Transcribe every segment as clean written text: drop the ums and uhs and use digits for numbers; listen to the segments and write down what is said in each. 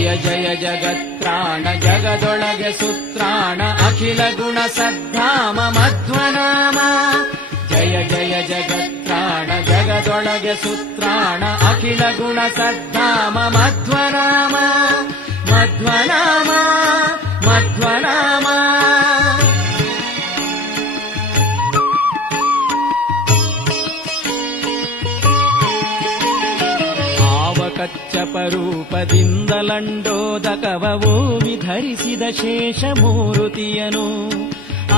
ಜಯ ಜಯ ಜಗತ್ರಾಣ ಜಗದೊಳಗೆ ಸುತ್ರಾಣ ಅಖಿಲ ಗುಣ ಸದ್ಧಾಮ ಮಧ್ವನಾಮ. ಜಯ ಜಯ ಜಗತ್ರಾಣ ಜಗದೊಳಗೆ ಸುತ್ರಾಣ ಅಖಿಲ ಗುಣ ಸದ್ಧಾಮ ಮಧ್ವನಾಮ ಮಧ್ವನಾಮ ಮಧ್ವನಾಮ. ಕಚ್ಚಪರೂಪದಿಂದಲಂಡೋದಕವೋ ವಿಧರಿಸಿದ ಶೇಷಮೂರುತಿಯನು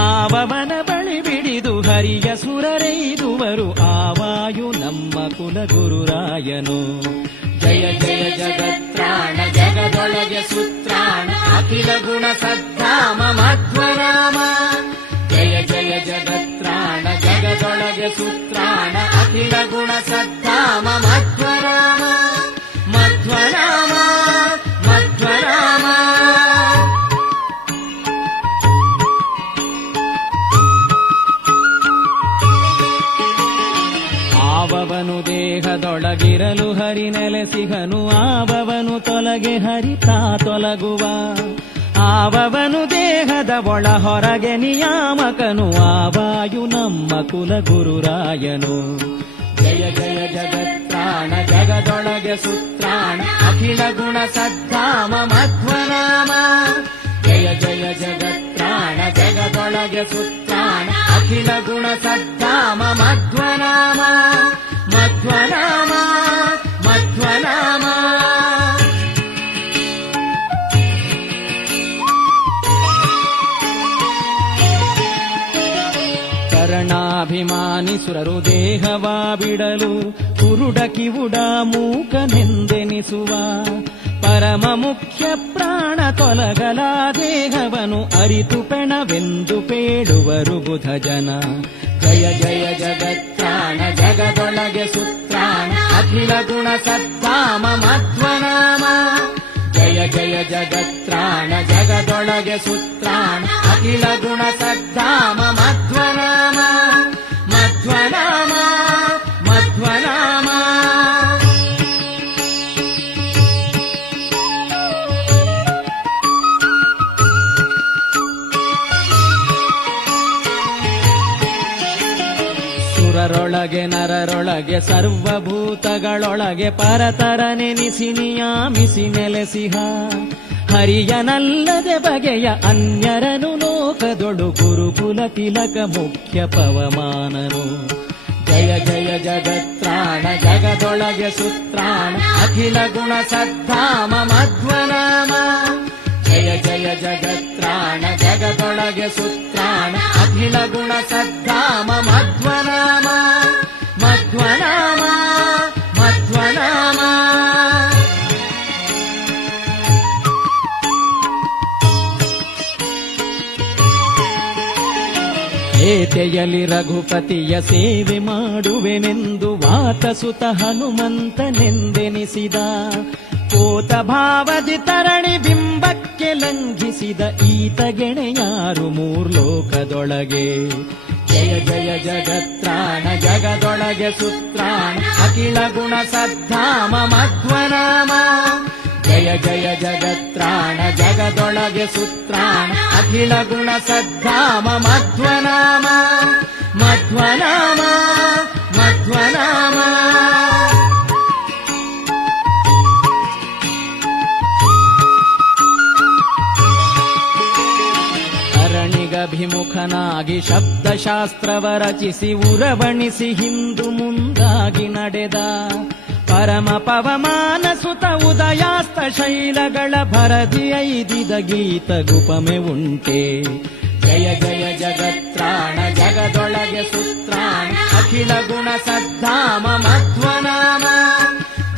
ಆವವನ ಬಳಿ ಬಿಡಿದು ಹರಿಯ ಸುರರೈದುವರು ಆವಾಯು ನಮ್ಮ ಕುಲಗುರುರಾಯನು. ಜಯ ಜಯ ಜಗತ್ರಾಣ ಜಗದೊಳಗೆ ಸುತ್ರಾಣ ಅಖಿಲ ಗುಣ ಸದ್ಧಾಮ ಮಧ್ವನಾಮ. ಜಯ ಜಯ ಜಗತ್ರಾಣ ಜಗದೊಳಗೆ ಸುತ್ರಾಣ ಅಖಿಲ ಗುಣ ಸದ್ಧಾಮ ಮಧ್ವನಾಮ ಮಧ್ವನಾಮ ಮಧ್ವನಾಮ. ಆವವನು ದೇಹದೊಳಗಿರಲು ಹರಿ ನೆಲೆಸಿಹನು ಆವವನು ತೊಲಗೆ ಹರಿತಾ ತೊಲಗುವ. ಆವವನು ದೇಹದ ಒಳ ಹೊರಗೆ ನಿಯಾಮಕನು ಆವಾಯು ನಮ್ಮ ಕುಲಗುರುರಾಯನು. ಜಯ ಜಯ ಜಗತ್ರಾಣ ಜಗದೊಳಗೆ ಸುತ್ರಾಣ ಅಖಿಲ ಗುಣ ಸದ್ಧಾಮ ಮಧ್ವನಾಮ. ಜಯ ಜಯ ಜಗತ್ರಾಣ ಜಗದೊಳಗೆ ಸುತ್ರಾಣ ಅಖಿಲ ಗುಣ ಸದ್ಧಾಮ ಮಧ್ವನಾಮ ಮಧ್ವನಾಮ ಮಧ್ವನಾಮ. ಕರ್ಣಾಭಿಮಾನಿ ಸುರರು ದೇಹವಾ ಬಿಡಲು ಕುರುಡ ಕಿವುಡ ಮೂಕನೆಂದೆನಿಸುವ. ಪರಮ ಮುಖ್ಯ ಪ್ರಾಣ ತೊಲಗಲ ದೇಹವನು ಅರಿತು ಪೆಣವೆಂದು ಪೇಳುವರು ಬುಧ ಜನ. ಜಯ ಜಯ ಜಗತ್ರಾಣ ಜಗದೊಳಗೆ ಸುತ್ರಾಣ ಅಖಿಲ ಗುಣ ಸದ್ಧಾಮ ಮಧ್ವನಾಮ. ಜಯ ಜಯ ಜಗತ್ರಾಣ ಜಗದೊಳಗೆ ಸುತ್ರಾಣ ಅಖಿಲ ಗುಣ ಸದ್ಧಾಮ ಮಧ್ವನಾಮ ಮಧ್ವನಾಮ ಮಧ್ವನಾಮ. ಸುರರೊಳಗೆ ನರರೊಳಗೆ ಸರ್ವಭೂತಗಳೊಳಗೆ ಪರತರ ನೆನಿಸಿ ನಿಯಾಮಿಸಿ ನೆಲೆಸಿಹ. ಹರಿಯನಲ್ಲದೆ ಬಗೆಯ ಅನ್ಯರನು ಲೋಕದೊಳು ಗುರುಕುಲ ತಿಲಕ ಮುಖ್ಯ ಪವಮಾನನು. ಜಯ ಜಯ ಜಗತ್ರಾಣ ಜಗದೊಳಗೆ ಸುತ್ರಾಣ ಅಖಿಲ ಗುಣ ಸದ್ಧಾಮ ಮಧ್ವನಾಮ. ಜಯ ಜಯ ಜಗತ್ರಾಣ ಜಗದೊಳಗೆ ಸುತ್ರಾಣ ಅಖಿಲ ಗುಣ ಸದ್ಧಾಮ ಮಧ್ವನಾಮ ಮಧ್ವನಾಮ ಮಧ್ವನಾಮ. ಏತೆಯಲಿ ರಘುಪತಿಯ ಸೇವೆ ಮಾಡುವೆನೆಂದು ವಾತಸುತ ಹನುಮಂತನೆಂದೆನಿಸಿದ. ಕೋತ ಭಾವದಿ ತರಣಿ ಬಿಂಬಕ್ಕೆ ಲಂಘಿಸಿದ ಈತ ಗೆಣೆಯಾರು ಮೂರ್ಲೋಕದೊಳಗೆ. ಜಯ ಜಯ ಜಗತ್ರಾಣ ಜಗದೊಳಗೆ ಸುತ್ರಾಣ ಅಖಿಲ ಗುಣ ಸದ್ಧಾಮ ಮಧ್ವನಾಮ. ಜಯ ಜಯ ಜಗತ್ರಾಣ ಜಗದೊಳಗೆ ಸುತ್ರಾಣ ಅಖಿಲ ಗುಣ ಸದ್ಧಾಮ ಮಧ್ವನಾಮ ಮಧ್ವನಾಮ ಮಧ್ವನಾಮ. ಅರಣಿಗಭಿಮುಖನಾಗಿ ಶಬ್ದಶಾಸ್ತ್ರವ ರಚಿಸಿ ಉರವಣಿಸಿ ಹಿಂದು ಮುಂದಾಗಿ ನಡೆದ. ಪರಮ ಪವಮಾನ ಸುತ ಉದಯಾಸ್ತ ಶೈಲಗಳ ಭರದಿ ಐದಿದ ಗೀತ ಗುಪಮೆ ಉಂಟೆ. ಜಯ ಜಯ ಜಗತ್ರಾಣ ಜಗದೊಳಗೆ ಸುತ್ರಾಣ ಅಖಿಲ ಗುಣ ಸದ್ಧಾಮ ಮಧ್ವನಾಮ.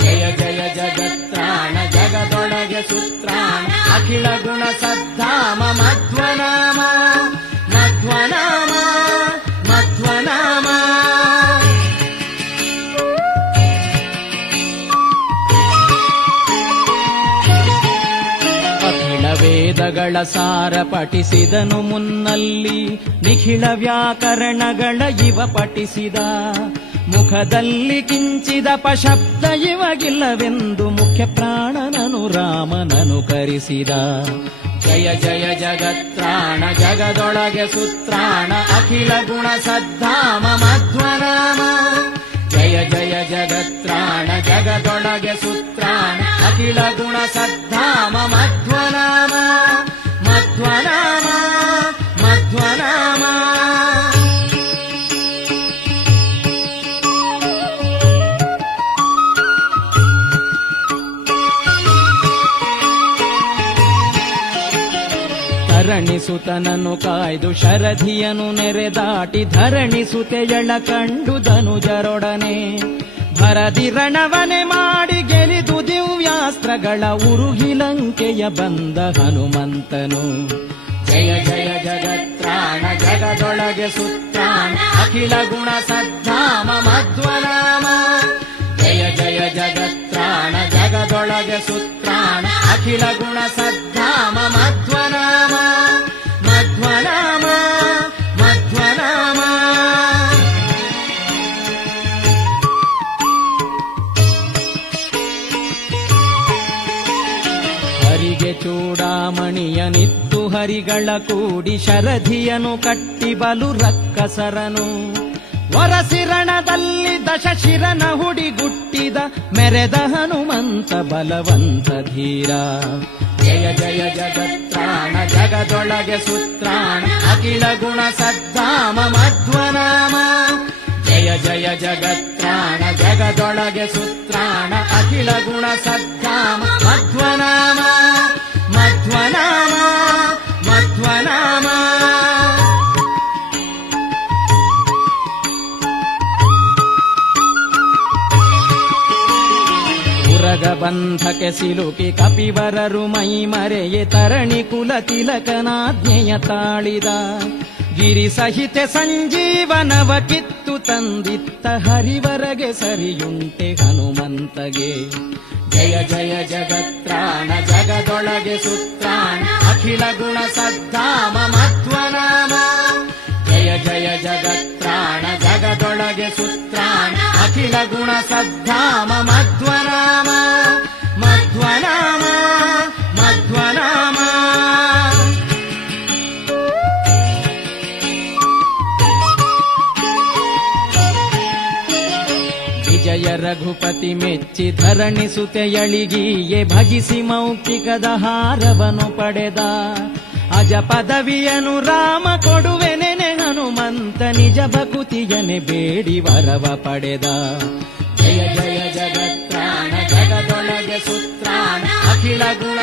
ಜಯ ಜಯ ಜಗತ್ರಾಣ ಜಗದೊಳಗೆ ಸುತ್ರಾಣ ಅಖಿಲ ಗುಣ ಸದ್ಧಾಮ ಮಧ್ವನಾಮ ಮಧ್ವನಾಮ ಮಧ್ವನಾಮ. ವೇದಗಳ ಸಾರ ಪಠಿಸಿದನು ಮುನ್ನಲ್ಲಿ ನಿಖಿಳ ವ್ಯಾಕರಣಗಳ ಇವ ಪಠಿಸಿದ. ಮುಖದಲ್ಲಿ ಕಿಂಚಿದ ಪಶಬ್ದ ಇವಗಿಲ್ಲವೆಂದು ಮುಖ್ಯ ಪ್ರಾಣನನು ರಾಮನನು ಕರೆಸಿದ. ಜಯ ಜಯ ಜಗತ್ರಾಣ ಜಗದೊಳಗೆ ಸುತ್ರಾಣ ಅಖಿಲ ಗುಣ ಸದ್ಧಾಮ ಮಧ್ವನಾಮ. ಜಯ ಜಯ ಜಗತ್ರಾಣ ಜಗದೊಳಗೆ ಸುತ್ರಾಣ ಅಖಿಲ ಗುಣ ಸದ್ಧಾಮ ಮಧ್ವನಾಮ ಮಧ್ವನಾಮ ಮಧ್ವನಾಮ. ಧರಣಿಸುತನನು ಕಾಯ್ದು ಶರಧಿಯನು ನೆರೆದಾಟಿ ಧರಣಿಸುತೆಯಳ ಕಂಡು ಧನುಜರೊಡನೆ ಭರದಿ ರಣವನೆ ಮಾಡಿ ಗೆಲಿದು ದಿವ್ಯಾಸ್ತ್ರಗಳ ಉರುಗಿ ಲಂಕೆಯ ಬಂದ ಹನುಮಂತನು. ಜಯ ಜಯ ಜಗತ್ರಾಣ ಜಗದೊಳಗೆ ಸುತ್ರಾಣ ಅಖಿಲ ಗುಣ ಸದ್ಧಾಮ ಮಧ್ವನಾಮ. ಜಯ ಜಯ ಜಗತ್ರಾಣ ಜಗದೊಳಗೆ ಸುತ್ರಾಣ ಅಖಿಲ ಗುಣ ಸದ್ಧಾಮ ಮಧ್ವನಾಮ ಮಧ್ವನಾಮ ಮಧ್ವನಾಮ. ಹರಿಗೆ ಚೂಡಾಮಣಿಯನಿತ್ತು ಹರಿಗಳ ಕೂಡಿ ಶರಧಿಯನು ಕಟ್ಟಿ ಬಲು ರಕ್ಕಸರನು ವರಸಿರಣದಲ್ಲಿ ದಶಶಿರನ ಹುಡಿಗುಟ್ಟಿದ ಮೆರೆದ ಹನುಮಂತ ಬಲವಂತ ಧೀರ. ಜಯ ಜಯ ಜಗತ್ರಾಣ ಜಗದೊಳಗೆ ಸುತ್ರಾಣ ಅಖಿಲ ಗುಣ ಸದ್ಧಾಮ ಮಧ್ವನಾಮ. ಜಯ ಜಯ ಜಗತ್ರಾಣ ಜಗದೊಳಗೆ ಸುತ್ರಾಣ ಅಖಿಲ ಗುಣ ಸದ್ಧಾಮ ಮಧ್ವನಾಮ ಮಧ್ವನಾಮ ಮಧ್ವನಾಮ. ಬಂಧಕ್ಕೆ ಸಿಲುಕಿ ಕಪಿವರರು ಮೈ ಮರೆಯೆ ತರಣಿ ಕುಲ ತಿಲಕನಾಜ್ಞೆಯ ತಾಳಿದ. ಗಿರಿ ಸಹಿತ ಸಂಜೀವನವ ಕಿತ್ತು ತಂದಿತ್ತ ಹರಿವರಗೆ ಸರಿಯುಂಟೆ ಹನುಮಂತಗೆ. ಜಯ ಜಯ ಜಗತ್ರಾಣ ಜಗದೊಳಗೆ ಸುತ್ರಾಣ ಅಖಿಲ ಗುಣ ಸದ್ಧಾಮ ಮಧ್ವನಾಮ. ಜಯ ಜಯ ಜಗತ್ರಾಣ ಜಗದೊಳಗೆ ಸುತ್ರಾಣ ಅಖಿಲ ಗುಣ ಸದ್ಧಾಮ ಮಧ್ವನಾಮ ಮಧ್ವನಾಮ ಮಧ್ವನಾಮ. ವಿಜಯ ರಘುಪತಿ ಮೆಚ್ಚಿ ಧರಣಿಸುತೆಯಳಿಗೀಯೆ ಭಜಿಸಿ ಮೌಖಿಕದ ಹಾರವನು ಪಡೆದ. ಅಜ ಪದವಿಯನು ರಾಮ ಕೊಡುವೆನೆನೆ ಹನುಮಂತ ನಿಜ ಭಕುತಿಯನೆ ಬೇಡಿ ವರವ ಪಡೆದ. ಜಯ ಜಯ ಜಗತ್ರಾಣ ಜಗದೊಳಗೆ ಸುತ್ರಾಣ ಅಖಿಲ ಗುಣ